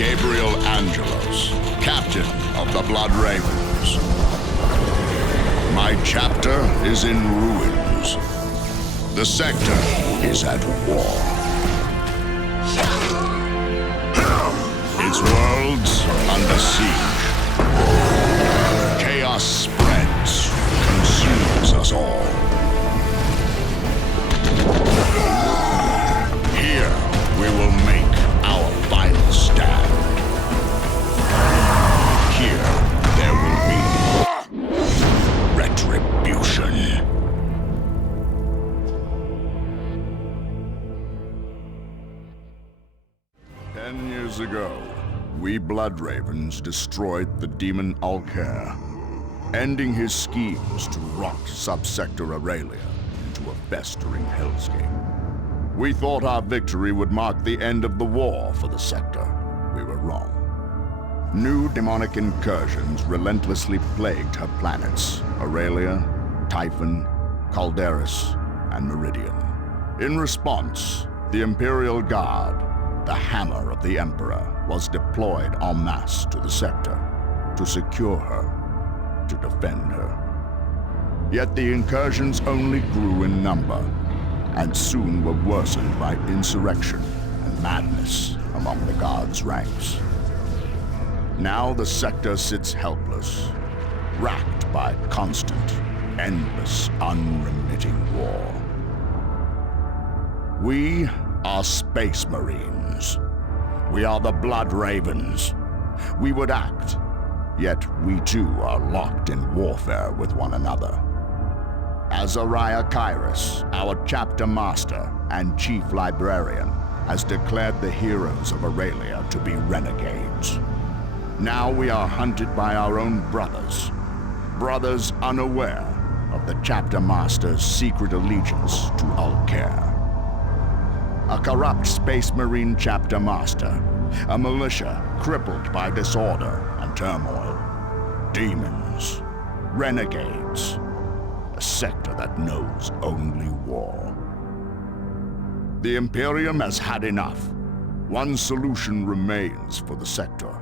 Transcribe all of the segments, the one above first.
Gabriel Angelos, captain of the Blood Ravens. My chapter is in ruins. The sector is at war. Its worlds under siege. Chaos spreads, consumes us all. Here, we will make our final stand. Here, there will be retribution. Years ago, we Blood Ravens destroyed the demon Alcair, ending his schemes to rot subsector Aurelia into a festering hellscape. We thought our victory would mark the end of the war for the sector. We were wrong. New demonic incursions relentlessly plagued her planets, Aurelia, Typhon, Calderis, and Meridian. In response, the Imperial Guard, the hammer of the Emperor, was deployed en masse to the sector to secure her, to defend her. Yet the incursions only grew in number, and soon were worsened by insurrection and madness among the Guard's ranks. Now the sector sits helpless, racked by constant, endless, unremitting war. We are Space Marines. We are the Blood Ravens. We would act, yet we too are locked in warfare with one another. Azariah Kairos, our chapter master and chief librarian, has declared the heroes of Aurelia to be renegades. Now we are hunted by our own brothers, brothers unaware of the chapter master's secret allegiance to Alcair. A corrupt Space Marine chapter master, a militia crippled by disorder and turmoil, demons, renegades, a sector that knows only war. The Imperium has had enough. One solution remains for the sector,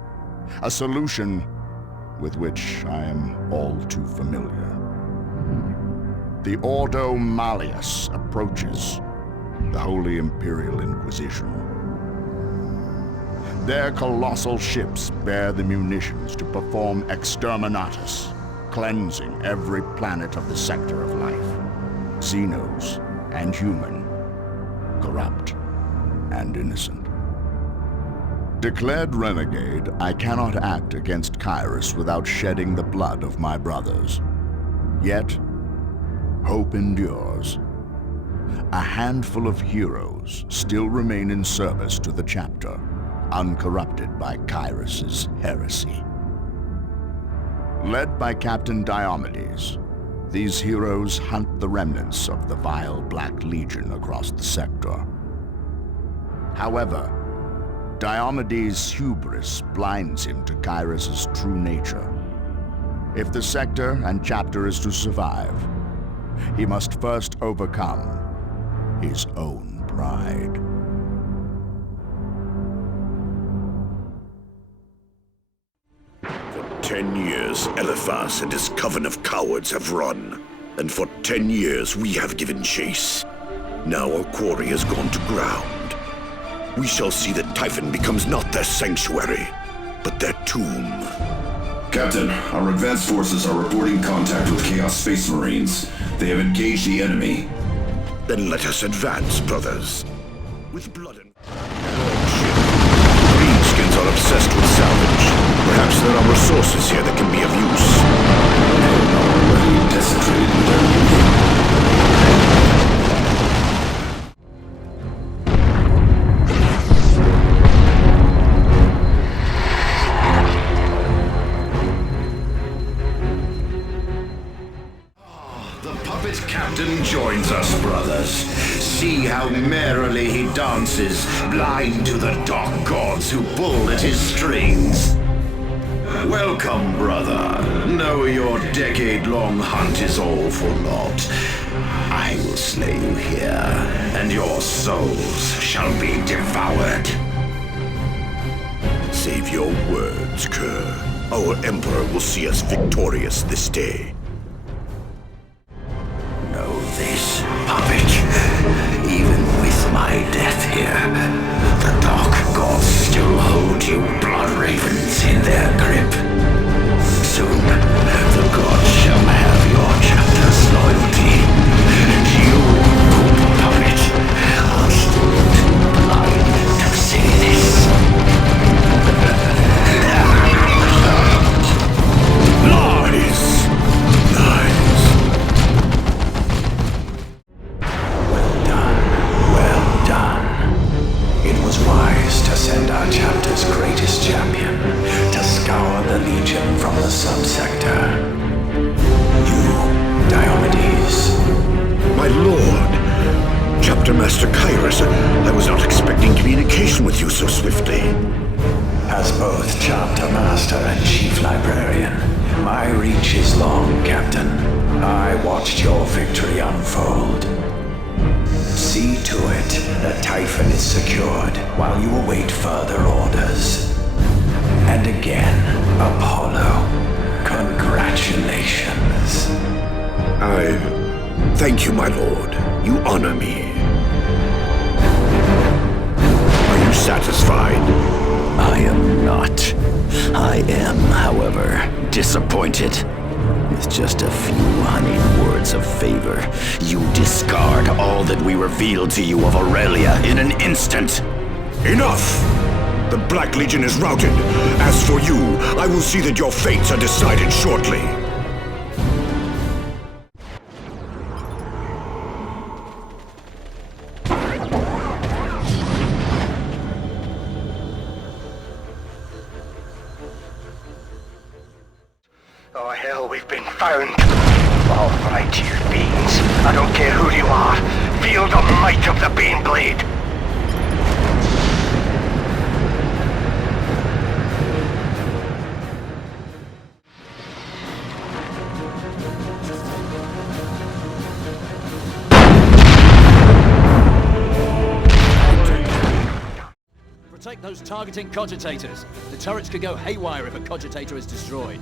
a solution with which I am all too familiar. The Ordo Malleus approaches, the Holy Imperial Inquisition. Their colossal ships bear the munitions to perform exterminatus, cleansing every planet of the sector of life, Xenos and human, corrupt and innocent. Declared renegade, I cannot act against Kairos without shedding the blood of my brothers. Yet, hope endures. A handful of heroes still remain in service to the chapter, uncorrupted by Kairos' heresy. Led by Captain Diomedes, these heroes hunt the remnants of the vile Black Legion across the sector. However, Diomedes' hubris blinds him to Kairos' true nature. If the sector and chapter is to survive, he must first overcome his own pride. For 10 years, Eliphas and his coven of cowards have run, and for 10 years we have given chase. Now our quarry has gone to ground. We shall see that Typhon becomes not their sanctuary, but their tomb. Captain, our advanced forces are reporting contact with Chaos Space Marines. They have engaged the enemy. Then let us advance, brothers. With blood and greenskins are obsessed with salvage. Perhaps there are resources here that can be of use. They are already desecrated with their youth. Captain joins us, brothers. See how merrily he dances, blind to the dark gods who pull at his strings. Welcome, brother. Know your decade-long hunt is all for naught. I will slay you here, and your souls shall be devoured. Save your words, Kerr. Our Emperor will see us victorious this day. Know this, puppet. Even with my death here, the Dark Gods still hold you blood ravens in their grip. Soon, the gods shall have your chapter's loyalty. And you, puppet, are still too blind to see this. Lies! Lies! Well done. It was wise to send our chapter's greatest champion to scour the Legion from the subsector. You, Diomedes. My lord! Chapter Master Kyrus, I was not expecting communication with you so swiftly. As both Chapter Master and Chief Librarian, my reach is long, Captain. I watched your victory unfold. See to it that Typhon is secured while you await further orders. And again, Apollo, congratulations. I thank you, my lord. You honor me. Are you satisfied? I am not. I am, however, disappointed. With just a few honeyed words of favor, you discard all that we revealed to you of Aurelia in an instant. Enough! The Black Legion is routed. As for you, I will see that your fates are decided shortly. Oh hell, we've been found. All right, you fiends. I don't care who you are. Feel the might of the Baneblade. Protect those targeting cogitators. The turrets could go haywire if a cogitator is destroyed.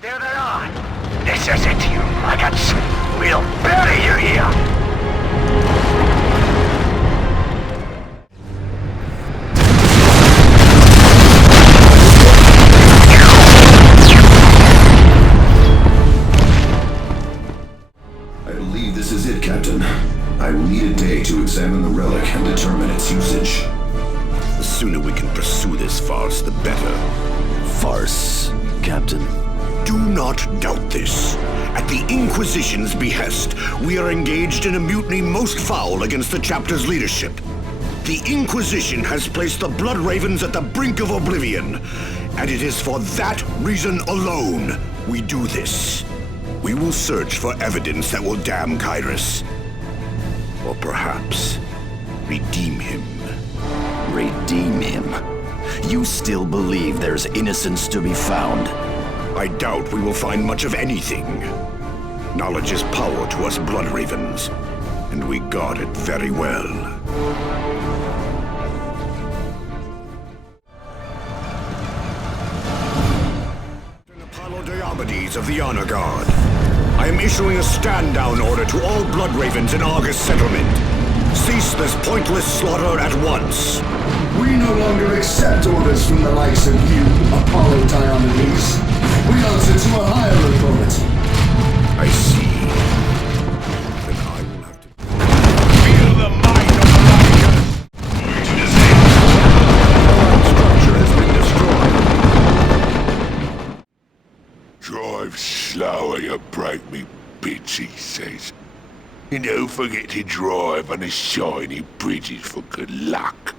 There they are. This is it, you maggots. We'll bury you here. I believe this is it, Captain. I will need a day to examine the relic and determine its usage. The sooner we can pursue this farce, the better. Farce, Captain. Do not doubt this. At the Inquisition's behest, we are engaged in a mutiny most foul against the chapter's leadership. The Inquisition has placed the Blood Ravens at the brink of oblivion, and it is for that reason alone we do this. We will search for evidence that will damn Kyrus. Or perhaps redeem him. Redeem him. You still believe there's innocence to be found? I doubt we will find much of anything. Knowledge is power to us Blood Ravens, and we guard it very well. Apollo Diomedes of the Honor Guard. I am issuing a stand-down order to all Blood Ravens in Argus settlement. Cease this pointless slaughter at once. We no longer accept orders from the likes of you, Apollo Tyranids. We answer to a higher authority. I see. Then I will have to... Feel the might of the Righteous! Structure has been destroyed. Drive slower, you break me bits, he says. And don't forget to drive on the shiny bridges for good luck.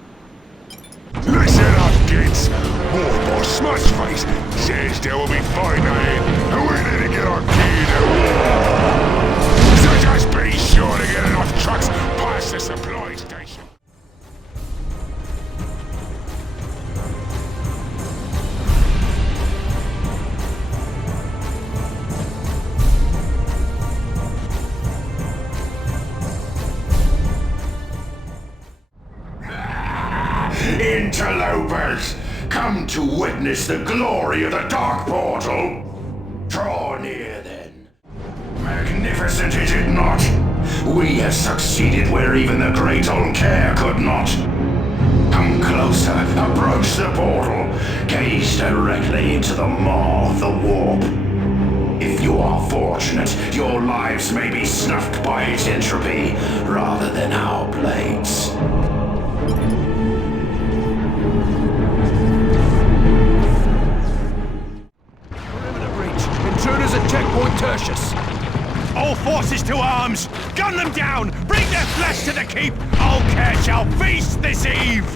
Listen up, kids! War boss Smudgeface says there will be fighting ahead, and we need to get our gear to war. So just be sure to get enough trucks past the supply station. Come to witness the glory of the Dark Portal? Draw near, then. Magnificent, is it not? We have succeeded where even the great Olcair could not. Come closer, approach the portal, gaze directly into the maw of the warp. If you are fortunate, your lives may be snuffed by its entropy, rather than our blades. Perimeter breach. Intruders at checkpoint Tertius. All forces to arms! Gun them down! Bring their flesh to the keep! Olcair shall feast this eve!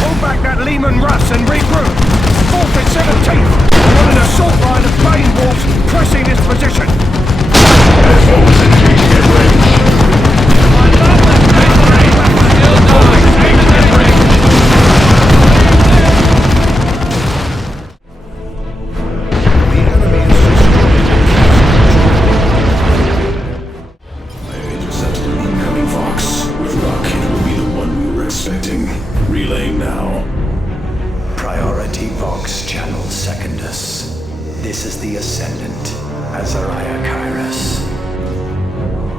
Pull back that Lehman Russ and regroup! 4th and 17th! On an assault line of Bane Wolves pressing this position! Relaying now. Priority Vox Channel Secondus. This is the Ascendant, Azariah Kairos.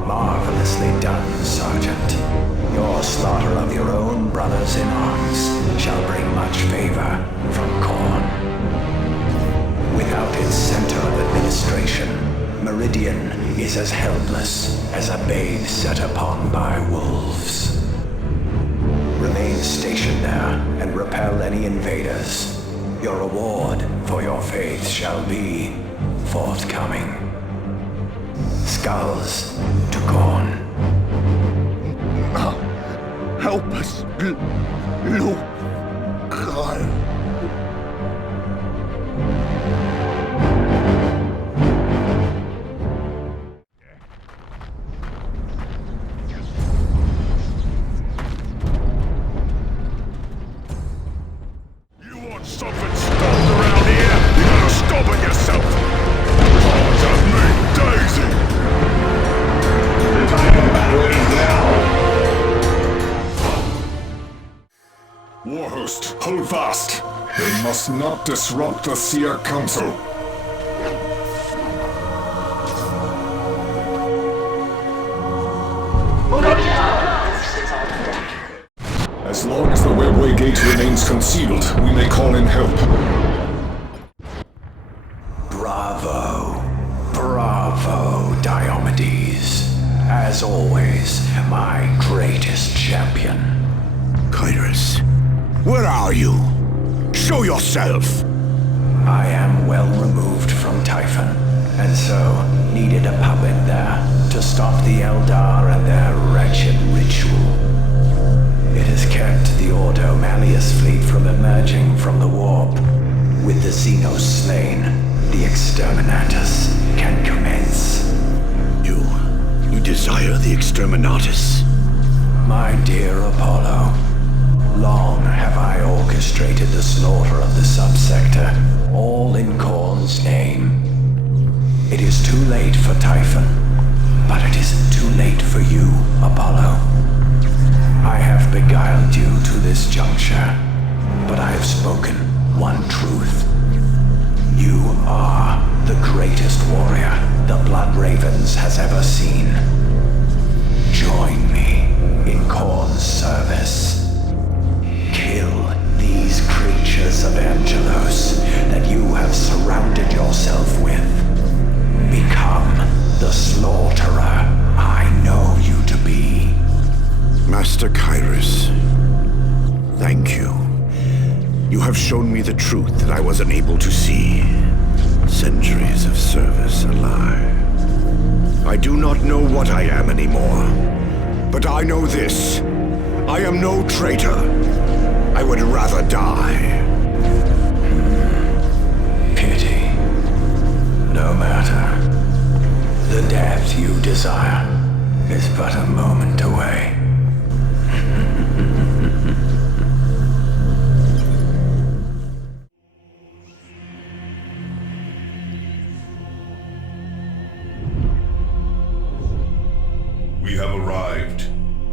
Marvelously done, Sergeant. Your slaughter of your own brothers in arms shall bring much favor from Khorne. Without its center of administration, Meridian is as helpless as a babe set upon by wolves. Remain stationed there and repel any invaders. Your reward for your faith shall be forthcoming. Skulls to Khorne. Help us, Luke. Something stopped around here. You gotta stop it yourself. Part of me, Daisy. Warhost, hold fast. They must not disrupt the Seer Council. As long as the railway gate remains concealed, we may call in help. Bravo. Bravo, Diomedes. As always, my greatest champion. Kairos, where are you? Show yourself! I am well removed from Typhon, and so needed a puppet there to stop the Eldar and their wretched ritual. It has kept the Ordo Malleus fleet from emerging from the warp. With the Xenos slain, the Exterminatus can commence. You desire the Exterminatus? My dear Apollo, long have I orchestrated the slaughter of the subsector, all in Khorne's name. It is too late for Typhon, but it isn't too late for you, Apollo. I have beguiled you to this juncture, but I have spoken one truth. You are the greatest warrior the Blood Ravens has ever seen. Join me in Khorne's service. Kill these creatures of Angelos that you have surrounded yourself with. Become the slaughterer I know you to be. Master Kairos, thank you. You have shown me the truth that I was unable to see. Centuries of service alive. I do not know what I am anymore, but I know this. I am no traitor. I would rather die. Pity. No matter. The death you desire is but a moment away. We have arrived,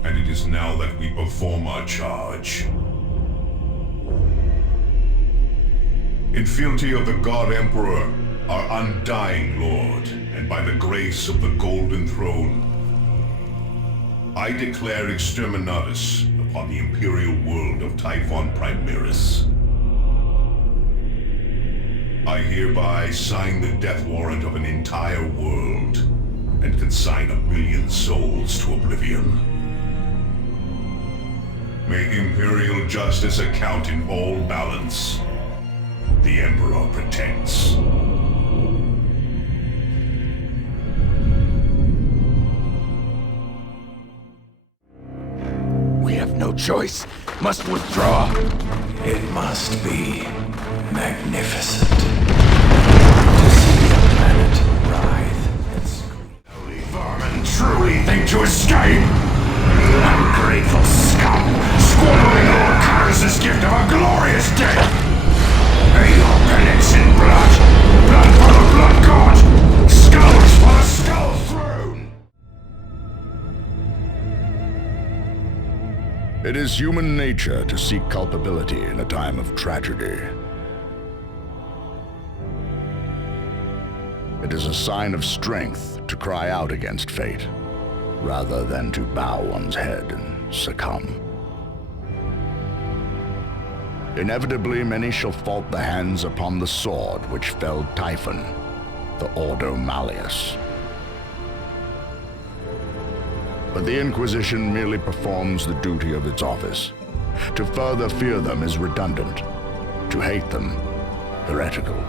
and it is now that we perform perform our charge. In fealty of the God Emperor, our undying Lord, and by the grace of the Golden Throne, I declare exterminatus upon the Imperial world of Typhon Primaris. I hereby sign the death warrant of an entire world, and consign 1 million souls to oblivion. May Imperial justice account in all balance. The Emperor protects. We have no choice. Must withdraw. It must be magnificent to see the planet writhe and scream. Holy vermin truly think to escape! Ungrateful scum, squandering Lord Kyrus' gift of a glorious death! May your penance in blood! Blood for the blood god! Skulls for the skull throne! It is human nature to seek culpability in a time of tragedy. It is a sign of strength to cry out against fate, rather than to bow one's head and succumb. Inevitably, many shall fault the hands upon the sword which felled Typhon, the Ordo Malleus. But the Inquisition merely performs the duty of its office. To further fear them is redundant. To hate them, heretical.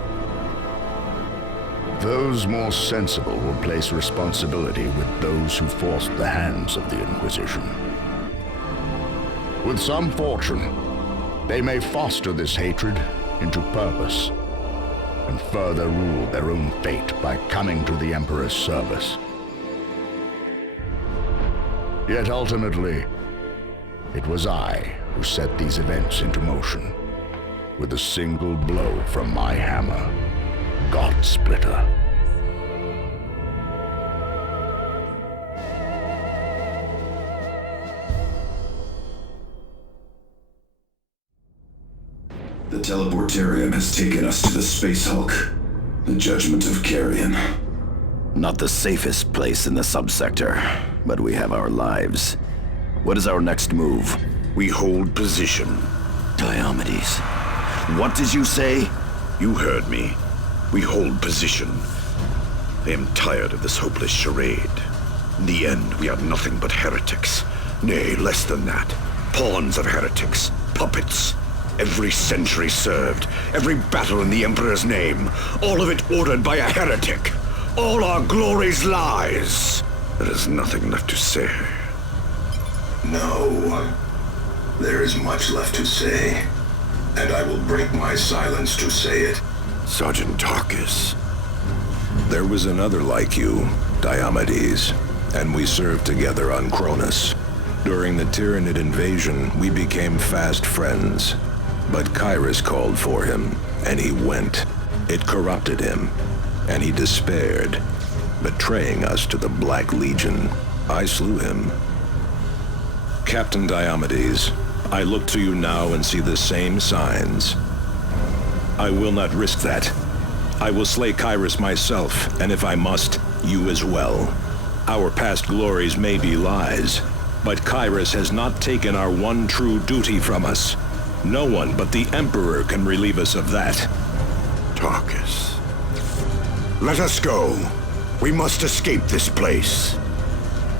Those more sensible will place responsibility with those who forced the hands of the Inquisition. With some fortune, they may foster this hatred into purpose, and further rule their own fate by coming to the Emperor's service. Yet ultimately, it was I who set these events into motion, with a single blow from my hammer, God Splitter. The teleportarium has taken us to the Space Hulk, the Judgment of Carrion. Not the safest place in the subsector, but we have our lives. What is our next move? We hold position. Diomedes. What did you say? You heard me. We hold position. I am tired of this hopeless charade. In the end, we are nothing but heretics. Nay, less than that. Pawns of heretics. Puppets. Every century served. Every battle in the Emperor's name. All of it ordered by a heretic. All our glory's lies. There is nothing left to say. No. There is much left to say. And I will break my silence to say it. Sergeant Tarkus. There was another like you, Diomedes, and we served together on Cronus. During the Tyranid invasion, we became fast friends. But Kyrus called for him, and he went. It corrupted him, and he despaired, betraying us to the Black Legion. I slew him. Captain Diomedes, I look to you now and see the same signs. I will not risk that. I will slay Kyrus myself, and if I must, you as well. Our past glories may be lies, but Kyrus has not taken our one true duty from us. No one but the Emperor can relieve us of that. Tarkus. Let us go. We must escape this place.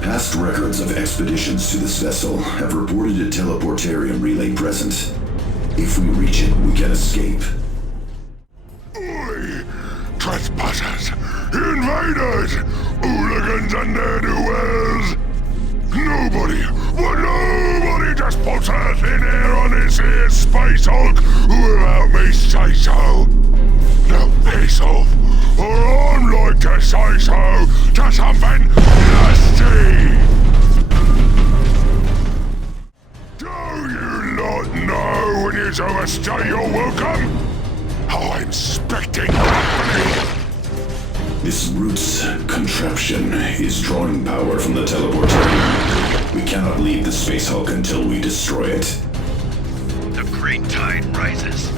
Past records of expeditions to this vessel have reported a teleportarium relay present. If we reach it, we can escape. Oi! Trespassers! Invaders! Hooligans and ne'er-do-wells! Nobody just puts earth in here on this here Space Hulk without me say so. Now piss off, or I'm like to say so to something nasty! Do you not know when you overstay your welcome? I'm expecting company! This Roots contraption is drawing power from the teleportarium. We cannot leave the Space Hulk until we destroy it. The great tide rises.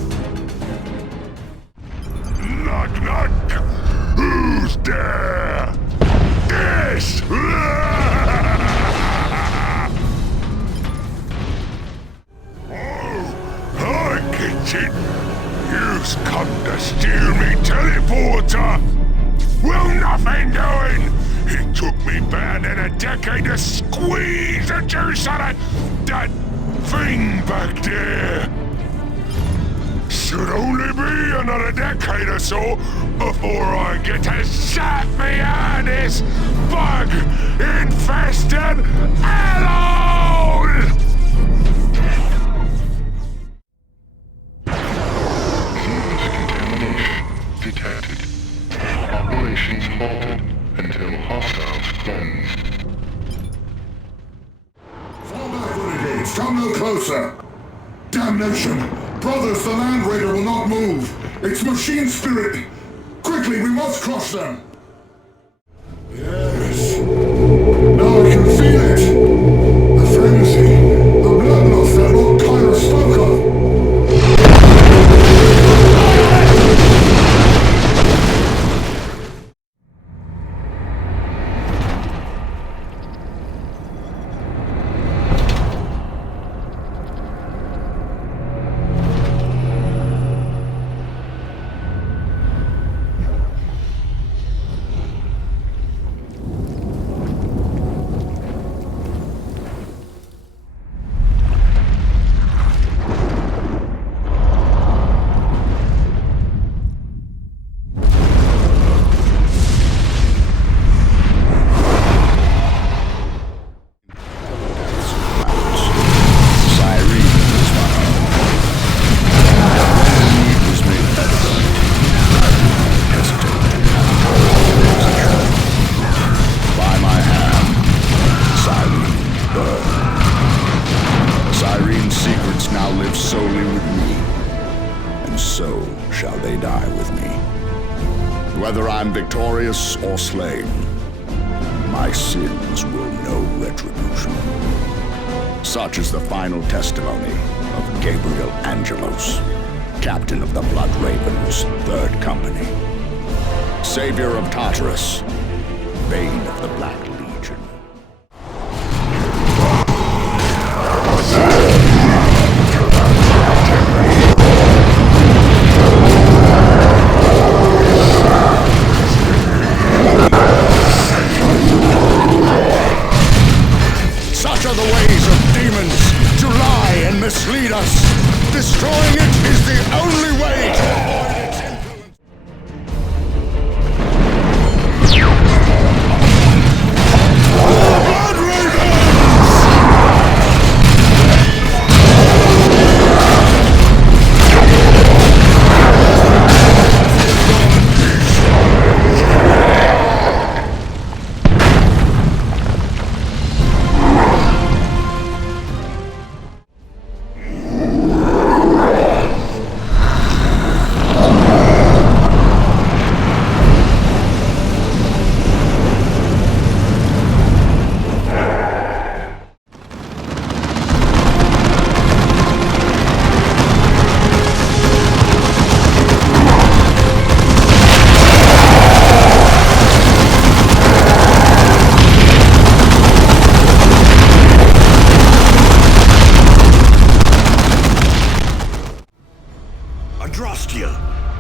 Knock, knock! Who's there? Yes! Oh, hi, kitchen. You've come to steal me teleporter. Well, nothing doing. It took me better than a decade to squeeze the juice out of that thing back there. Should only be another decade or so before I get to zap me out of this bug-infested hellhole! Contamination detected. Operations halted until hostiles cleansed. Fall back, renegades! Come no closer! Damnation! Brothers, the Land Raider will not move! It's machine spirit! Quickly, we must crush them! Yes! Now I can feel it! The frenzy! The bloodlust that Lord Kyra spoke of! Whether I'm victorious or slain, my sins will know retribution. Such is the final testimony of Gabriel Angelos, captain of the Blood Ravens, 3rd Company, savior of Tartarus, bane of the Black Legion. Such are the ways of demons, to lie and mislead us. Destroying it is the only way to avoid its influence. Blood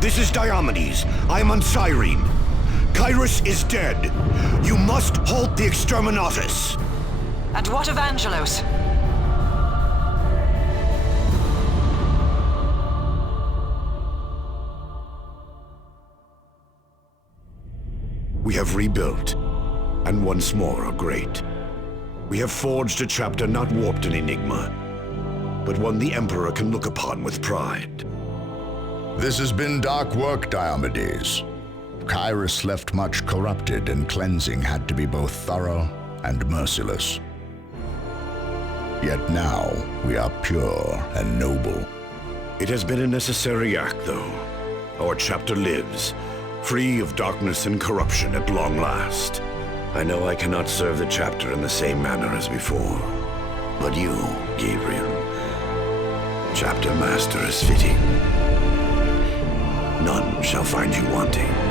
This is Diomedes. I'm on Cyrene. Kyrus is dead. You must halt the Exterminatus. And what of Angelos? We have rebuilt, and once more are great. We have forged a chapter not warped in enigma, but one the Emperor can look upon with pride. This has been dark work, Diomedes. Kyrus left much corrupted, and cleansing had to be both thorough and merciless. Yet now, we are pure and noble. It has been a necessary act, though. Our chapter lives, free of darkness and corruption at long last. I know I cannot serve the chapter in the same manner as before, but you, Gabriel, chapter master is fitting. None shall find you wanting.